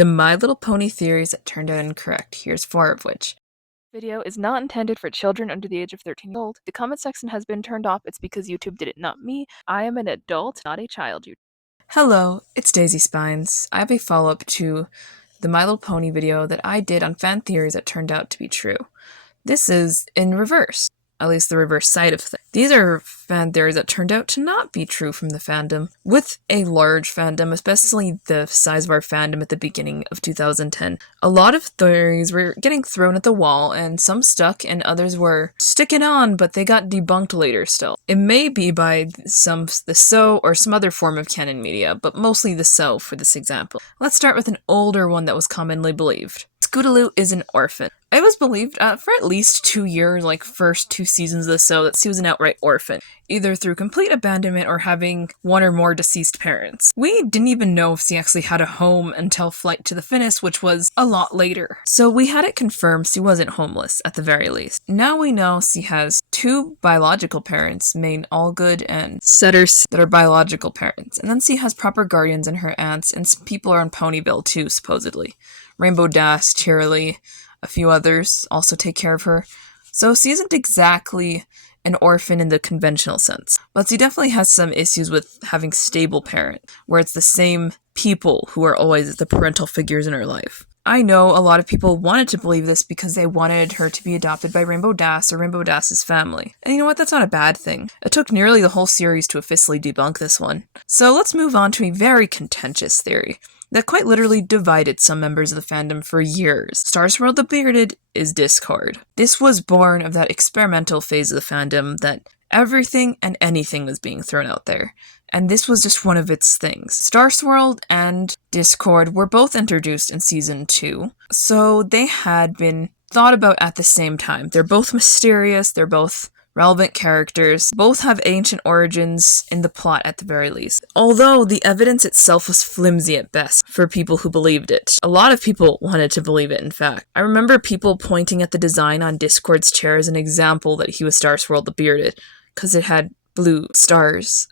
The My Little Pony theories that turned out incorrect. Here's 4 of which. Video is not intended for children under the age of 13 years old. The comment section has been turned off. It's because YouTube did it, not me. I am an adult, not a child. Hello, it's Daisy Spines. I have a follow-up to the My Little Pony video that I did on fan theories that turned out to be true. This is in reverse. At least the reverse side of things. These are fan theories that turned out to not be true from the fandom. With a large fandom, especially the size of our fandom at the beginning of 2010, a lot of theories were getting thrown at the wall, and some stuck and others were sticking on, but they got debunked later still. It may be by the So or some other form of canon media, but mostly the So for this example. Let's start with an older one that was commonly believed. Scootaloo is an orphan. It was believed for at least 2 years, like first 2 seasons of the show, that she was an outright orphan, either through complete abandonment or having one or more deceased parents. We didn't even know if she actually had a home until Flight to the Finish, which was a lot later. So we had it confirmed she wasn't homeless, at the very least. Now we know she has 2 biological parents, Maine Allgood and Setters, that are biological parents. And then she has proper guardians and her aunts, and some people are on Ponyville too, supposedly. Rainbow Dash, Cheerilee, a few others also take care of her. So she isn't exactly an orphan in the conventional sense, but she definitely has some issues with having stable parents, where it's the same people who are always the parental figures in her life. I know a lot of people wanted to believe this because they wanted her to be adopted by Rainbow Dash or Rainbow Dash's family. And you know what? That's not a bad thing. It took nearly the whole series to officially debunk this one. So let's move on to a very contentious theory that quite literally divided some members of the fandom for years. Swirl the Bearded is Discord. This was born of that experimental phase of the fandom that everything and anything was being thrown out there. And this was just one of its things. Swirl and Discord were both introduced in Season 2, so they had been thought about at the same time. They're both mysterious, they're both relevant characters, both have ancient origins in the plot at the very least. Although the evidence itself was flimsy at best for people who believed it. A lot of people wanted to believe it, in fact. I remember people pointing at the design on Discord's chair as an example that he was Swirl the Bearded, because it had blue stars.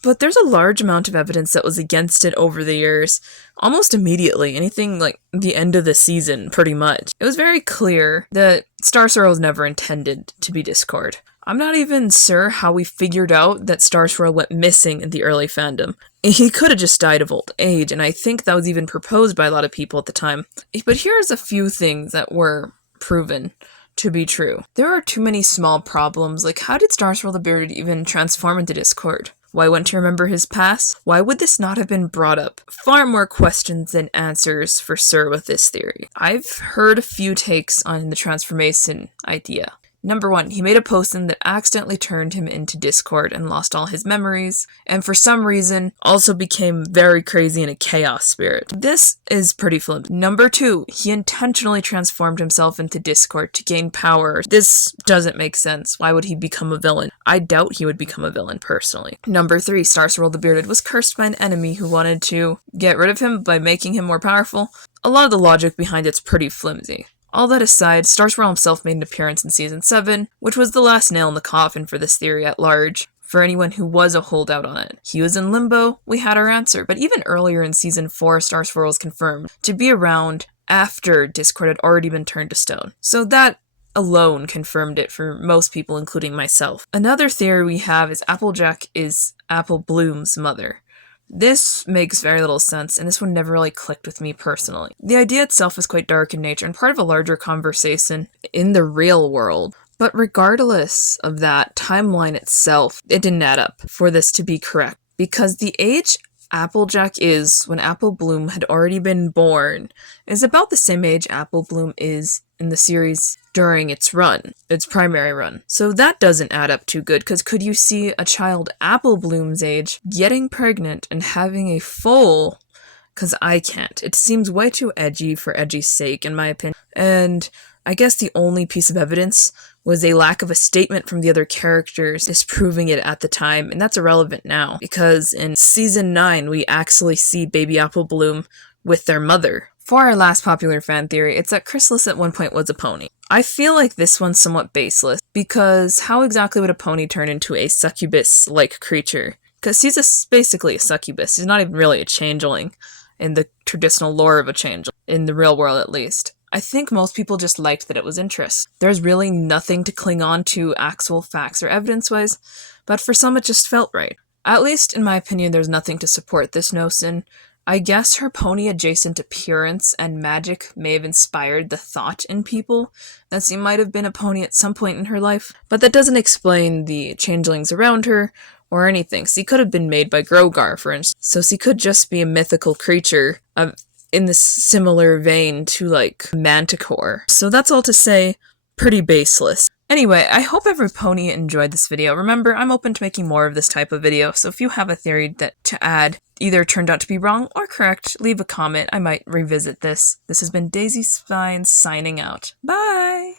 But there's a large amount of evidence that was against it over the years, almost immediately, anything like the end of the season, pretty much. It was very clear that Swirl was never intended to be Discord. I'm not even sure how we figured out that Swirl went missing in the early fandom. He could have just died of old age, and I think that was even proposed by a lot of people at the time. But here's a few things that were proven to be true. There are too many small problems, like how did Swirl the Bearded even transform into Discord? Why wouldn't you remember his past? Why would this not have been brought up? Far more questions than answers for Sir with this theory. I've heard a few takes on the transformation idea. Number 1, he made a posting that accidentally turned him into Discord and lost all his memories, and for some reason also became very crazy in a chaos spirit. This is pretty flimsy. Number 2, he intentionally transformed himself into Discord to gain power. This doesn't make sense. Why would he become a villain? I doubt he would become a villain, personally. Number 3, Swirl the Bearded was cursed by an enemy who wanted to get rid of him by making him more powerful. A lot of the logic behind it's pretty flimsy. All that aside, Swirl himself made an appearance in Season 7, which was the last nail in the coffin for this theory at large, for anyone who was a holdout on it. He was in limbo, we had our answer, but even earlier in Season 4, Swirl was confirmed to be around after Discord had already been turned to stone. So that alone confirmed it for most people, including myself. Another theory we have is Applejack is Apple Bloom's mother. This makes very little sense, and this one never really clicked with me personally. The idea itself is quite dark in nature and part of a larger conversation in the real world. But regardless of that timeline itself, it didn't add up for this to be correct. Because the age Applejack is when Apple Bloom had already been born is about the same age Apple Bloom is in the series during its run, its primary run. So that doesn't add up too good, because could you see a child Apple Bloom's age getting pregnant and having a foal? Because I can't. It seems way too edgy for edgy's sake, in my opinion. And I guess the only piece of evidence was a lack of a statement from the other characters disproving it at the time, and that's irrelevant now, because in Season 9 we actually see baby Apple Bloom with their mother. For our last popular fan theory, it's that Chrysalis at one point was a pony. I feel like this one's somewhat baseless, because how exactly would a pony turn into a succubus-like creature? Because she's basically a succubus, she's not even really a changeling. in the traditional lore of a changeling, in the real world at least. I think most people just liked that it was interesting. There's really nothing to cling on to actual facts or evidence-wise, but for some it just felt right. At least in my opinion, there's nothing to support this notion. I guess her pony-adjacent appearance and magic may have inspired the thought in people that she might have been a pony at some point in her life, but that doesn't explain the changelings around her or anything. She could have been made by Grogar, for instance, so she could just be a mythical creature in this similar vein to, like, Manticore. So that's all to say, pretty baseless. Anyway, I hope every pony enjoyed this video. Remember, I'm open to making more of this type of video, so if you have a theory that to add either turned out to be wrong or correct, leave a comment. I might revisit this. This has been Daisy Spines signing out. Bye!